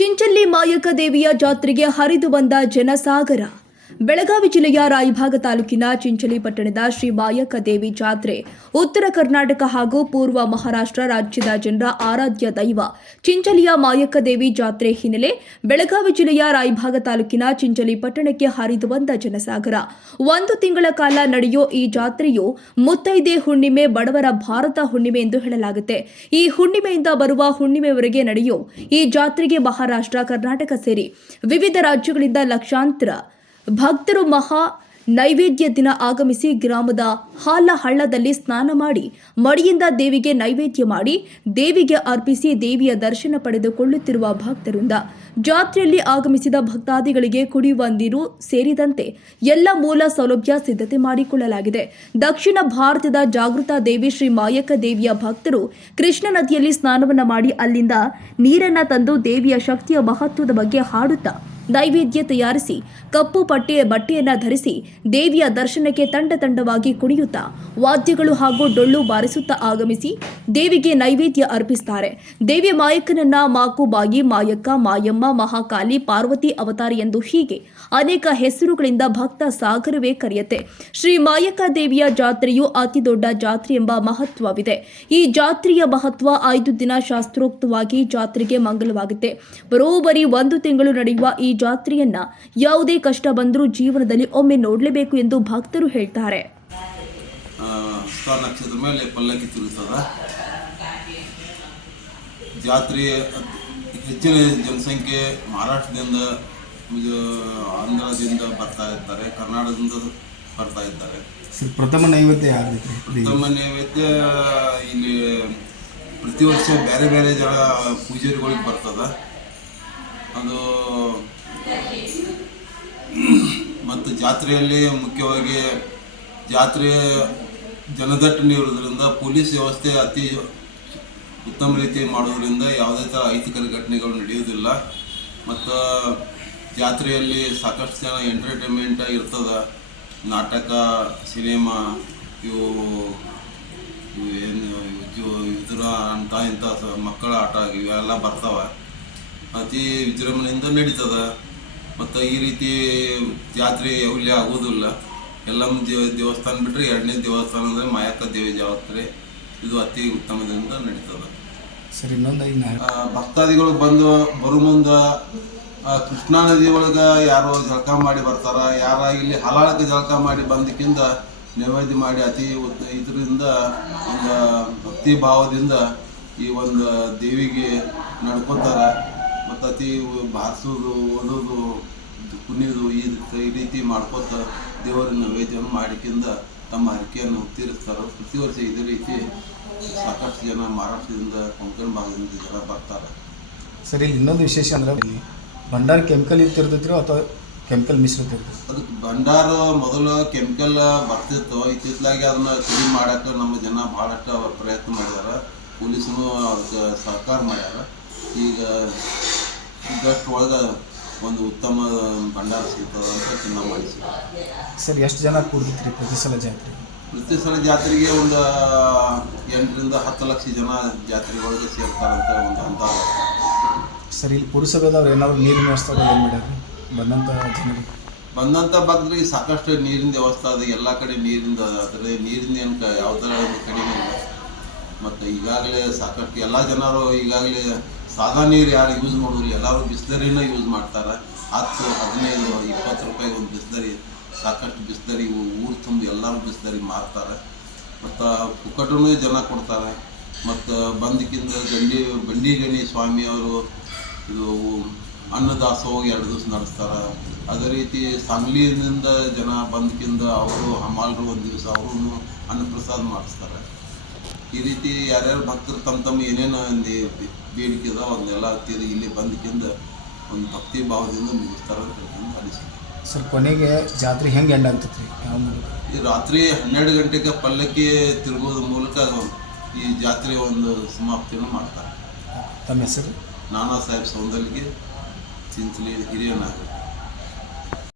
ಚಿಂಚಲ್ಲಿ ಮಾಯಕ ದೇವಿಯ ಜಾತ್ರೆಗೆ ಹರಿದು ಬಂದ ಜನಸಾಗರ. ಬೆಳಗಾವಿ ಜಿಲ್ಲೆಯ ರಾಯಭಾಗ ತಾಲೂಕಿನ ಚಿಂಚಲಿ ಪಟ್ಟಣದ ಶ್ರೀ ಮಾಯಕ ದೇವಿ ಜಾತ್ರೆ, ಉತ್ತರ ಕರ್ನಾಟಕ ಹಾಗೂ ಪೂರ್ವ ಮಹಾರಾಷ್ಟ್ರ ರಾಜ್ಯದ ಜನರ ಆರಾಧ್ಯ ದೈವ. ಚಿಂಚಲಿಯ ಮಾಯಕ ದೇವಿ ಜಾತ್ರೆ ಹಿನ್ನೆಲೆ ಬೆಳಗಾವಿ ಜಿಲ್ಲೆಯ ರಾಯಭಾಗ ತಾಲೂಕಿನ ಚಿಂಚಲಿ ಪಟ್ಟಣಕ್ಕೆ ಹರಿದು ಬಂದ ಜನಸಾಗರ. ಒಂದು ತಿಂಗಳ ಕಾಲ ನಡೆಯೋ ಈ ಜಾತ್ರೆಯು ಮುತ್ತೈದೆ ಹುಣ್ಣಿಮೆ, ಬಡವರ ಭಾರತ ಹುಣ್ಣಿಮೆ ಎಂದು ಹೇಳಲಾಗುತ್ತೆ. ಈ ಹುಣ್ಣಿಮೆಯಿಂದ ಬರುವ ಹುಣ್ಣಿಮೆವರೆಗೆ ನಡೆಯೋ ಈ ಜಾತ್ರೆಗೆ ಮಹಾರಾಷ್ಟ್ರ, ಕರ್ನಾಟಕ ಸೇರಿ ವಿವಿಧ ರಾಜ್ಯಗಳಿಂದ ಲಕ್ಷಾಂತರ ಭಕ್ತರು ಮಹಾ ನೈವೇದ್ಯ ದಿನ ಆಗಮಿಸಿ ಗ್ರಾಮದ ಹಾಲ ಹಳ್ಳದಲ್ಲಿ ಸ್ನಾನ ಮಾಡಿ ಮಡಿಯಿಂದ ದೇವಿಗೆ ನೈವೇದ್ಯ ಮಾಡಿ ದೇವಿಗೆ ಅರ್ಪಿಸಿ ದೇವಿಯ ದರ್ಶನ ಪಡೆದುಕೊಳ್ಳುತ್ತಿರುವ ಭಕ್ತರಿಂದ ಜಾತ್ರೆಯಲ್ಲಿ ಆಗಮಿಸಿದ ಭಕ್ತಾದಿಗಳಿಗೆ ಕುಡಿಯುವ ನೀರು ಸೇರಿದಂತೆ ಎಲ್ಲ ಮೂಲ ಸೌಲಭ್ಯ ಸಿದ್ಧತೆ ಮಾಡಿಕೊಳ್ಳಲಾಗಿದೆ. ದಕ್ಷಿಣ ಭಾರತದ ಜಾಗೃತ ದೇವಿ ಶ್ರೀ ಮಾಯಕ ದೇವಿಯ ಭಕ್ತರು ಕೃಷ್ಣ ನದಿಯಲ್ಲಿ ಸ್ನಾನವನ್ನು ಮಾಡಿ ಅಲ್ಲಿಂದ ನೀರನ್ನು ತಂದು ದೇವಿಯ ಶಕ್ತಿಯ ಮಹತ್ವದ ಬಗ್ಗೆ ಹಾಡುತ್ತಾ ನೈವೇದ್ಯ ತಯಾರಿಸಿ, ಕಪ್ಪು ಪಟ್ಟೆಯ ಬಟ್ಟೆಯನ್ನ ಧರಿಸಿ ದೇವಿಯ ದರ್ಶನಕ್ಕೆ ತಂಡ ತಂಡವಾಗಿ ಕುಣಿಯುತ್ತಾ ವಾದ್ಯಗಳು ಹಾಗೂ ಡೊಳ್ಳು ಬಾರಿಸುತ್ತಾ ಆಗಮಿಸಿ ದೇವಿಗೆ ನೈವೇದ್ಯ ಅರ್ಪಿಸುತ್ತಾರೆ ದೇವಿಯ ಮಾಯಕ್ಕನನ್ನ ಮಾಕುಬಾಯಿ ಮಾಯಕ್ಕ, ಮಾಯಮ್ಮ, ಮಹಾಕಾಲಿ, ಪಾರ್ವತಿ ಅವತಾರ ಎಂದು ಹೀಗೆ ಅನೇಕ ಹೆಸರುಗಳಿಂದ ಭಕ್ತ ಸಾಗರವೇ ಕರೆಯುತ್ತೆ. ಶ್ರೀ ಮಾಯಕ್ಕ ದೇವಿಯ ಜಾತ್ರೆಯು ಅತಿ ದೊಡ್ಡ ಜಾತ್ರೆ ಎಂಬ ಮಹತ್ವವಿದೆ. ಈ ಜಾತ್ರೆಯ ಮಹತ್ವ ಐದು ದಿನ ಶಾಸ್ತ್ರೋಕ್ತವಾಗಿ ಜಾತ್ರೆಗೆ ಮಂಗಲವಾಗುತ್ತೆ. ಬರೋಬರಿ ಒಂದು ತಿಂಗಳು ನಡೆಯುವ ಈ ಜಾತ್ರೆಯನ್ನ ಯಾವುದೇ ಕಷ್ಟ ಬಂದರೂ ಜೀವನದಲ್ಲಿ ಒಮ್ಮೆ ನೋಡಲೇಬೇಕು ಎಂದು ಭಕ್ತರು ಹೇಳ್ತಾರೆ. ಮೇಲೆ ಪಲ್ಲಕ್ಕಿ ತಿರುಗ್ತದ. ಜಾತ್ರೆ ಹೆಚ್ಚಿನ ಜನಸಂಖ್ಯೆ ಮಹಾರಾಷ್ಟ್ರದಿಂದ ಆಂಧ್ರದಿಂದ ಬರ್ತಾ ಇರ್ತಾರೆ ಕರ್ನಾಟಕದಿಂದ ಬರ್ತಾ ಇದ್ದಾರೆ. ಪ್ರಥಮ ನೈವೇದ್ಯ ಪ್ರಥಮ ನೈವೇದ್ಯ ಇಲ್ಲಿ ಪ್ರತಿ ವರ್ಷ ಬೇರೆ ಬೇರೆ ಜನ ಪೂಜಾರಿಗಳಿಗೆ ಬರ್ತದ. ಅದು ಮತ್ತು ಜಾತ್ರೆಯಲ್ಲಿ ಮುಖ್ಯವಾಗಿ ಜಾತ್ರೆ ಜನದಟ್ಟಣೆ ಇರೋದ್ರಿಂದ ಪೊಲೀಸ್ ವ್ಯವಸ್ಥೆ ಅತಿ ಉತ್ತಮ ರೀತಿ ಮಾಡೋದ್ರಿಂದ ಯಾವುದೇ ಥರ ಅಹಿತಕರ ಘಟನೆಗಳು ನಡೆಯೋದಿಲ್ಲ ಮತ್ತು ಜಾತ್ರೆಯಲ್ಲಿ ಸಾಕಷ್ಟು ಜನ ಎಂಟರ್ಟೈನ್ಮೆಂಟ್ ಇರ್ತದೆ ನಾಟಕ, ಸಿನಿಮಾ, ಇವು ಏನು ಇದ್ರ ಅಂತ ಇಂಥ ಮಕ್ಕಳ ಆಟ ಇವೆಲ್ಲ ಬರ್ತಾವೆ. ಅತಿ ವಿಜೃಂಭಣೆಯಿಂದ ನಡೀತದ. ಮತ್ತು ಈ ರೀತಿ ಜಾತ್ರೆ ಯಾವಲ್ಲಿ ಆಗೋದಿಲ್ಲ. ಎಲ್ಲ ದೇವ ದೇವಸ್ಥಾನ ಬಿಟ್ಟರೆ ಎರಡನೇ ದೇವಸ್ಥಾನ ಅಂದರೆ ಮಾಯಕ್ಕ ದೇವಿ ಜಾತ್ರೆ ಇದು ಅತಿ ಉತ್ತಮದಿಂದ ನಡೀತದೆ. ಸರಿ ಭಕ್ತಾದಿಗಳು ಬಂದು ಬರೋ ಮುಂದೆ ಕೃಷ್ಣಾ ನದಿ ಒಳಗೆ ಯಾರೋ ಜಳಕ ಮಾಡಿ ಬರ್ತಾರ. ಯಾರ ಇಲ್ಲಿ ಹಲಾಳಕ್ಕೆ ಜಳಕ ಮಾಡಿ ಬಂದಕ್ಕಿಂತ ನೈವೇದ್ಯ ಮಾಡಿ ಅತಿ ಉತ್- ಇದರಿಂದ ಒಂದು ಭಕ್ತಿ ಭಾವದಿಂದ ಈ ಒಂದು ದೇವಿಗೆ ನಡ್ಕೊತಾರೆ. ಮತ್ತು ಅತಿ ಬಾರಿಸೋದು ಓದೋದು ಕುಣಿಯೋದು ಈ ಈ ರೀತಿ ಮಾಡ್ಕೊತ ದೇವರ ನೈವೇದ್ಯವನ್ನು ಮಾಡಿಕಿಂದ ತಮ್ಮ ಹರಕೆಯನ್ನು ತೀರಿಸ್ತಾರೆ ಪ್ರತಿ ವರ್ಷ ಇದೇ ರೀತಿ ಸಾಕಷ್ಟು ಜನ ಮಹಾರಾಷ್ಟ್ರದಿಂದ ಕೊಂಕಣ ಭಾಗದಿಂದ ಜನ ಬರ್ತಾರೆ. ಸರಿ ಇಲ್ಲಿ ಇನ್ನೊಂದು ವಿಶೇಷ ಅಂದ್ರೆ ಭಂಡಾರ ಕೆಮಿಕಲ್ ಯುಕ್ತ ಅಥವಾ ಕೆಮಿಕಲ್ ಮಿಶ್ರಿತ ಇರ್ತೈತಿ ಅದಕ್ಕೆ ಭಂಡಾರ ಮೊದಲು ಕೆಮಿಕಲ್ ಬರ್ತಿತ್ತು. ಇತ್ತಿತ್ತಲಾಗಿ ಅದನ್ನ ಕಡಿಮೆ ಮಾಡೋಕ್ಕೆ ನಮ್ಮ ಜನ ಭಾಳಷ್ಟು ಪ್ರಯತ್ನ ಮಾಡಿದಾರೆ. ಪೊಲೀಸನು ಅದಕ್ಕೆ ಸಹಕಾರ ಮಾಡ್ಯಾರ. ಈಗ ಇದಷ್ಟು ಒಳಗೆ ಒಂದು ಉತ್ತಮ ಭಂಡಾರ ಸಿಗ್ತದೆ ಅಂತ ಚಿನ್ನ ಮಾಡಿಸಿ ಸರ್ ಎಷ್ಟು ಜನ ಕೂಡಿದ್ರಿ ಪ್ರತಿ ಸಲ ಜಾತ್ರೆ? ಪ್ರತಿ ಸಲ ಜಾತ್ರೆಗೆ ಒಂದು ಎಂಟರಿಂದ ಹತ್ತು ಲಕ್ಷ ಜನ ಜಾತ್ರೆಗಳಿಗೆ ಸೇರ್ತಾರಂತ ಒಂದು ಅಂತ ಸರ್ ಇಲ್ಲಿ ಪುರಸಭೆದವ್ರು ಏನಾದ್ರು ನೀರಿನ ವ್ಯವಸ್ಥೆ ಏನು ಮಾಡ್ಯಾರ ಬಂದಂಥ ಜನರಿಗೆ ಬಂದಂಥ ಭಕ್ತರಿಗೆ ಸಾಕಷ್ಟು ನೀರಿನ ವ್ಯವಸ್ಥೆ ಅದು. ಎಲ್ಲ ಕಡೆ ನೀರಿಂದ ಆದರೆ ನೀರಿನ ಏನು ಕ ಯಾವ ಥರ ಕಡಿಮೆ ಇಲ್ಲ. ಮತ್ತು ಈಗಾಗಲೇ ಸಾಕಷ್ಟು ಎಲ್ಲ ಜನರು ಈಗಾಗಲೇ ಸಾದಾ ನೀರು ಯಾರು ಯೂಸ್ ಮಾಡೋರು ಎಲ್ಲರೂ ಬಿಸ್ಲರಿನ ಯೂಸ್ ಮಾಡ್ತಾರೆ. ಹತ್ತು, ಹದಿನೈದು, ಇಪ್ಪತ್ತು ರೂಪಾಯಿ ಒಂದು ಬಿಸ್ಲರಿ, ಸಾಕಷ್ಟು ಬಿಸ್ಲರಿ ಊರು ತುಂಬ ಎಲ್ಲರೂ ಬಿಸ್ಲರಿ ಮಾರ್ತಾರೆ. ಮತ್ತು ಪುಕ್ಕಟೂ ಜನ ಕೊಡ್ತಾರೆ. ಮತ್ತು ಬಂದಕ್ಕಿಂತ ಗಂಡಿ ಬಂಡಿಗಣಿ ಸ್ವಾಮಿಯವರು ಇದು ಅನ್ನದಾಸೋಹ ಎರಡು ದಿವಸ ನಡೆಸ್ತಾರೆ. ಅದೇ ರೀತಿ ಸಾಂಗ್ಲಿಯಿಂದ ಜನ ಬಂದಕ್ಕಿಂತ ಅವರು ಹಮಾಲರು ಒಂದು ದಿವಸ ಅವರು ಅನ್ನಪ್ರಸಾದ ಮಾಡಿಸ್ತಾರೆ. ಈ ರೀತಿ ಯಾರ್ಯಾರು ಭಕ್ತರು ತಮ್ಮ ತಮ್ಮ ಏನೇನು ಒಂದು ಬೇಡಿಕೆ ಅದಾವ ಅದನ್ನೆಲ್ಲ ತೀರಿ ಇಲ್ಲಿ ಬಂದಕ್ಕಿಂತ ಒಂದು ಭಕ್ತಿ ಭಾವದಿಂದ ಮುಗಿಸ್ತಾರ ಅಂತ ಹೇಳ್ಕೊಂಡು ಅನಿಸುತ್ತೆ ಸರ್ ಕೊನೆಗೆ ಜಾತ್ರೆ ಹೆಂಗೆ ಎಂಡ್ ಆಗ್ತೈತ್ರಿ? ಯಾವ ಮೂಲಕ? ಈ ರಾತ್ರಿ ಹನ್ನೆರಡು ಗಂಟೆಗೆ ಪಲ್ಲಕ್ಕಿ ತಿರುಗೋದ್ರ ಮೂಲಕ ಈ ಜಾತ್ರೆ ಒಂದು ಸಮಾಪ್ತಿಯನ್ನು ಮಾಡ್ತಾರೆ. ತಮ್ಮ ಹೆಸರು? ನಾನಾ ಸಾಹೇಬ್ ಸೌಂದಲ್ಗೆ ಚಿಂಚಲಿ ಹಿರಿಯ ನಾಗರಿಕ.